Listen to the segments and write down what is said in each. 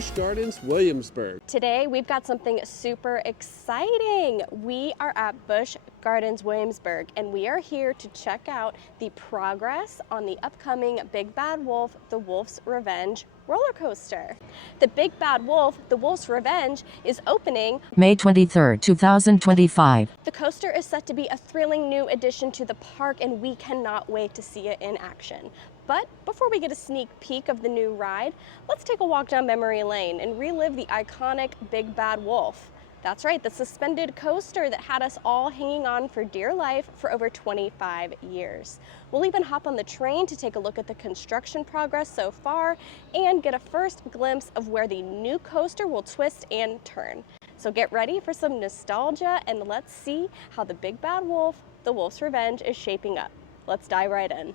Busch Gardens Williamsburg. Today we've got something super exciting. We are at Busch Gardens Williamsburg and we are here to check out the progress on the upcoming Big Bad Wolf, The Wolf's Revenge roller coaster. The Big Bad Wolf, The Wolf's Revenge is opening May 23, 2025. The coaster is set to be a thrilling new addition to the park and we cannot wait to see it in action. But before we get a sneak peek of the new ride, let's take a walk down memory lane and relive the iconic Big Bad Wolf. That's right, the suspended coaster that had us all hanging on for dear life for over 25 years. We'll even hop on the train to take a look at the construction progress so far and get a first glimpse of where the new coaster will twist and turn. So get ready for some nostalgia and let's see how the Big Bad Wolf, The Wolf's Revenge is shaping up. Let's dive right in.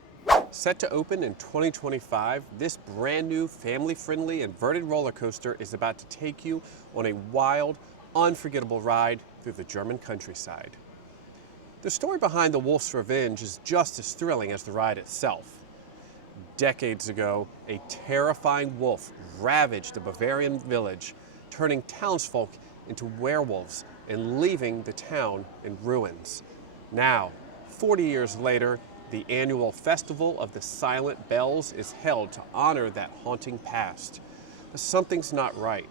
Set to open in 2025, this brand new family-friendly inverted roller coaster is about to take you on a wild, unforgettable ride through the German countryside. The story behind The Wolf's Revenge is just as thrilling as the ride itself. Decades ago, a terrifying wolf ravaged a Bavarian village, turning townsfolk into werewolves and leaving the town in ruins. Now, 40 years later, the annual Festival of the Silent Bells is held to honor that haunting past. But something's not right.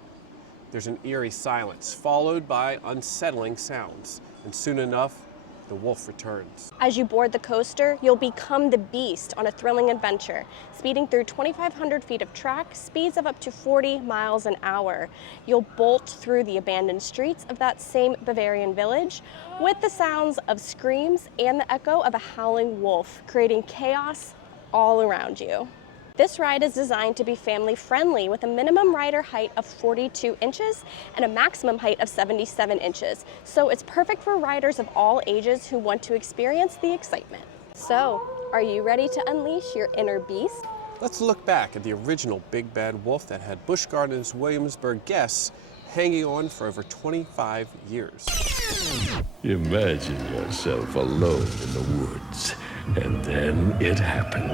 There's an eerie silence followed by unsettling sounds, and soon enough, the wolf returns. As you board the coaster, you'll become the beast on a thrilling adventure, speeding through 2,500 feet of track, speeds of up to 40 miles an hour. You'll bolt through the abandoned streets of that same Bavarian village with the sounds of screams and the echo of a howling wolf, creating chaos all around you. This ride is designed to be family friendly with a minimum rider height of 42 inches and a maximum height of 77 inches. So it's perfect for riders of all ages who want to experience the excitement. So, are you ready to unleash your inner beast? Let's look back at the original Big Bad Wolf that had Busch Gardens Williamsburg guests hanging on for over 25 years. Imagine yourself alone in the woods, and then it happens.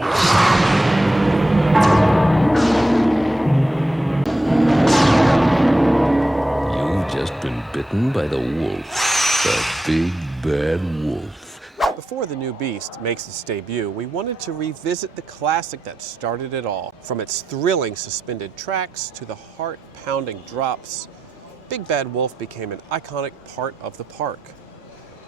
You've just been bitten by the wolf, the Big Bad Wolf. Before the new beast makes its debut, we wanted to revisit the classic that started it all. From its thrilling suspended tracks to the heart-pounding drops, Big Bad Wolf became an iconic part of the park.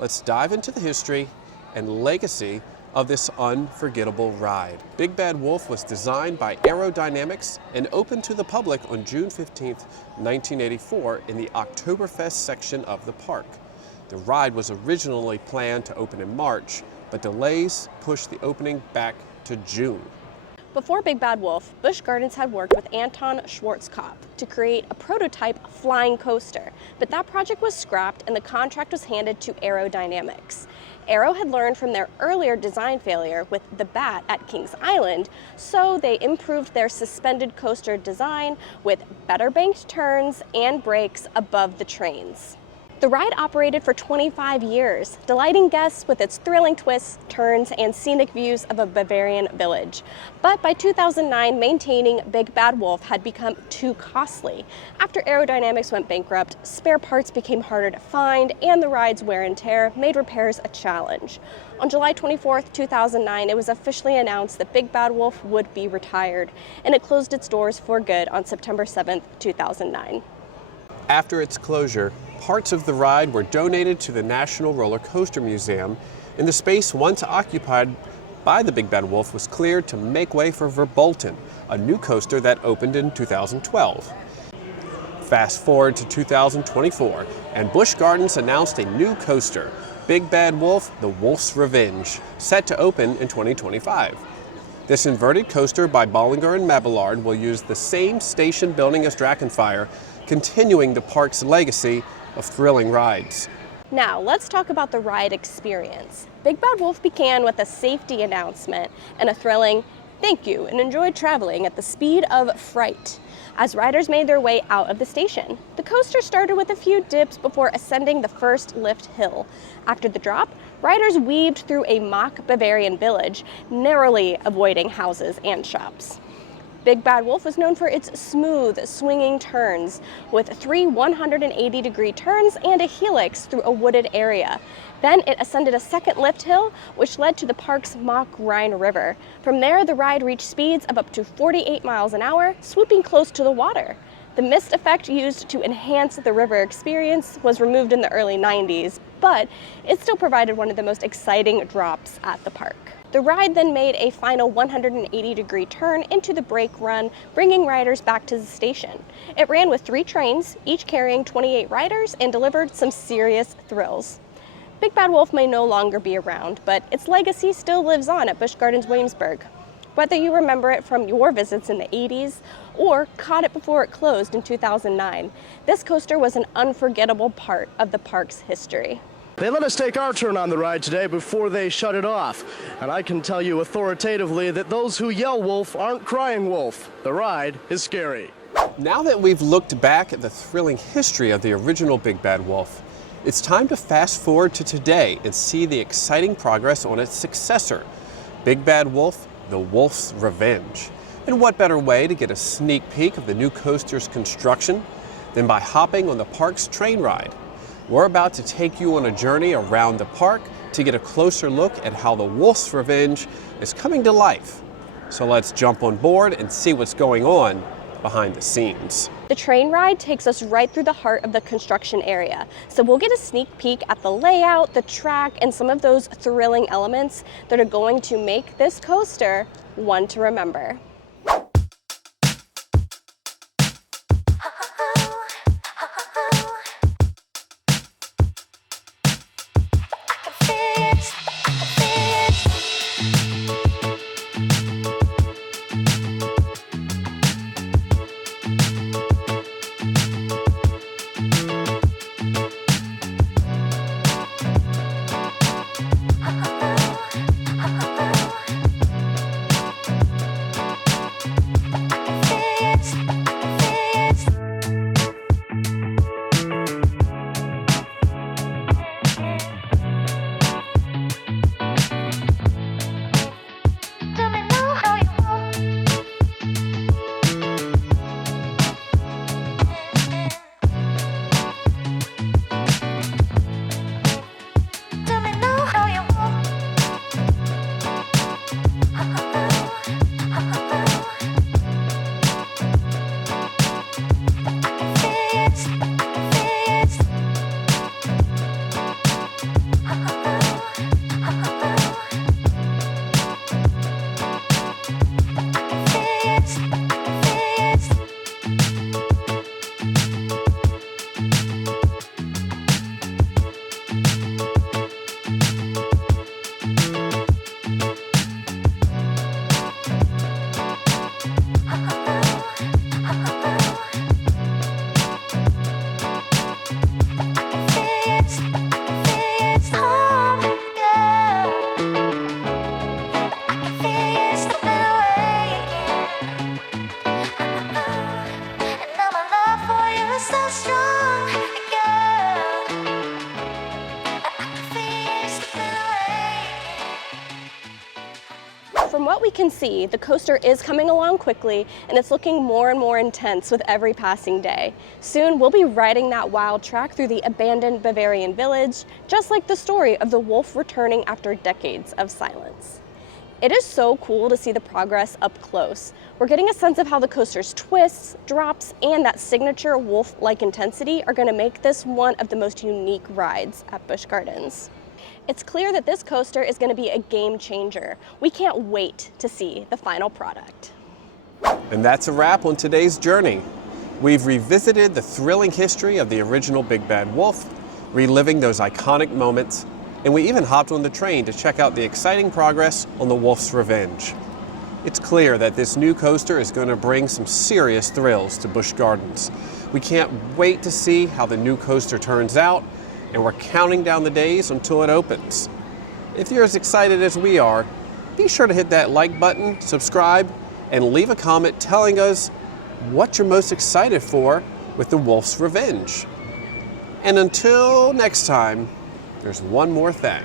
Let's dive into the history and legacy of this unforgettable ride. Big Bad Wolf was designed by Aerodynamics and opened to the public on June 15, 1984 in the Oktoberfest section of the park. The ride was originally planned to open in March, but delays pushed the opening back to June. Before Big Bad Wolf, Busch Gardens had worked with Anton Schwarzkopf to create a prototype flying coaster, but that project was scrapped and the contract was handed to Aerodynamics. Aero had learned from their earlier design failure with the Bat at Kings Island, so they improved their suspended coaster design with better banked turns and brakes above the trains. The ride operated for 25 years, delighting guests with its thrilling twists, turns, and scenic views of a Bavarian village. But by 2009, maintaining Big Bad Wolf had become too costly. After Aerodynamics went bankrupt, spare parts became harder to find, and the ride's wear and tear made repairs a challenge. On July 24, 2009, it was officially announced that Big Bad Wolf would be retired, and it closed its doors for good on September 7, 2009. After its closure, parts of the ride were donated to the National Roller Coaster Museum, and the space once occupied by the Big Bad Wolf was cleared to make way for Verbolten, a new coaster that opened in 2012. Fast forward to 2024, and Busch Gardens announced a new coaster, Big Bad Wolf, The Wolf's Revenge, set to open in 2025. This inverted coaster by Bollinger & Mabillard will use the same station building as Dragonfire, continuing the park's legacy of thrilling rides. Now, let's talk about the ride experience. Big Bad Wolf began with a safety announcement and a thrilling "Thank you and enjoy traveling at the speed of fright" as riders made their way out of the station. The coaster started with a few dips before ascending the first lift hill. After the drop, riders weaved through a mock Bavarian village, narrowly avoiding houses and shops. Big Bad Wolf was known for its smooth, swinging turns, with 3 180-degree turns and a helix through a wooded area. Then it ascended a second lift hill, which led to the park's Mock Rhine River. From there, the ride reached speeds of up to 48 miles an hour, swooping close to the water. The mist effect used to enhance the river experience was removed in the early 90s, but it still provided one of the most exciting drops at the park. The ride then made a final 180-degree turn into the brake run, bringing riders back to the station. It ran with 3 trains, each carrying 28 riders, and delivered some serious thrills. Big Bad Wolf may no longer be around, but its legacy still lives on at Busch Gardens Williamsburg. Whether you remember it from your visits in the 80s or caught it before it closed in 2009, this coaster was an unforgettable part of the park's history. They let us take our turn on the ride today before they shut it off. And I can tell you authoritatively that those who yell wolf aren't crying wolf. The ride is scary. Now that we've looked back at the thrilling history of the original Big Bad Wolf, it's time to fast forward to today and see the exciting progress on its successor, Big Bad Wolf, The Wolf's Revenge. And what better way to get a sneak peek of the new coaster's construction than by hopping on the park's train ride? We're about to take you on a journey around the park to get a closer look at how the Wolf's Revenge is coming to life. So let's jump on board and see what's going on behind the scenes. The train ride takes us right through the heart of the construction area, so we'll get a sneak peek at the layout, the track, and some of those thrilling elements that are going to make this coaster one to remember. From what we can see, the coaster is coming along quickly, and it's looking more and more intense with every passing day. Soon, we'll be riding that wild track through the abandoned Bavarian village, just like the story of the wolf returning after decades of silence. It is so cool to see the progress up close. We're getting a sense of how the coaster's twists, drops, and that signature wolf-like intensity are going to make this one of the most unique rides at Busch Gardens. It's clear that this coaster is going to be a game changer. We can't wait to see the final product. And that's a wrap on today's journey. We've revisited the thrilling history of the original Big Bad Wolf, reliving those iconic moments, and we even hopped on the train to check out the exciting progress on the Wolf's Revenge. It's clear that this new coaster is going to bring some serious thrills to Busch Gardens. We can't wait to see how the new coaster turns out, and we're counting down the days until it opens. If you're as excited as we are, be sure to hit that like button, subscribe, and leave a comment telling us what you're most excited for with the Wolf's Revenge. And until next time, there's one more thing.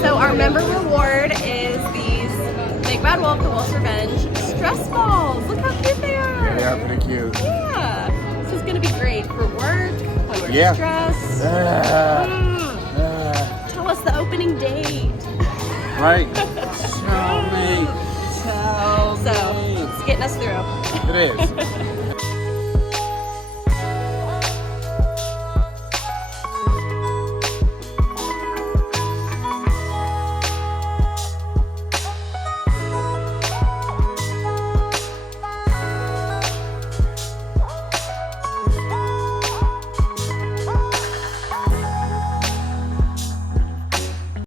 So our member reward is these Big Bad Wolf, the Wolf's Revenge stress balls. Look how cute they are. They are pretty cute. Yeah. This is gonna be great for work, when we're Yeah. stressed. Tell us the opening date. Right. Tell me. So it's getting us through. It is.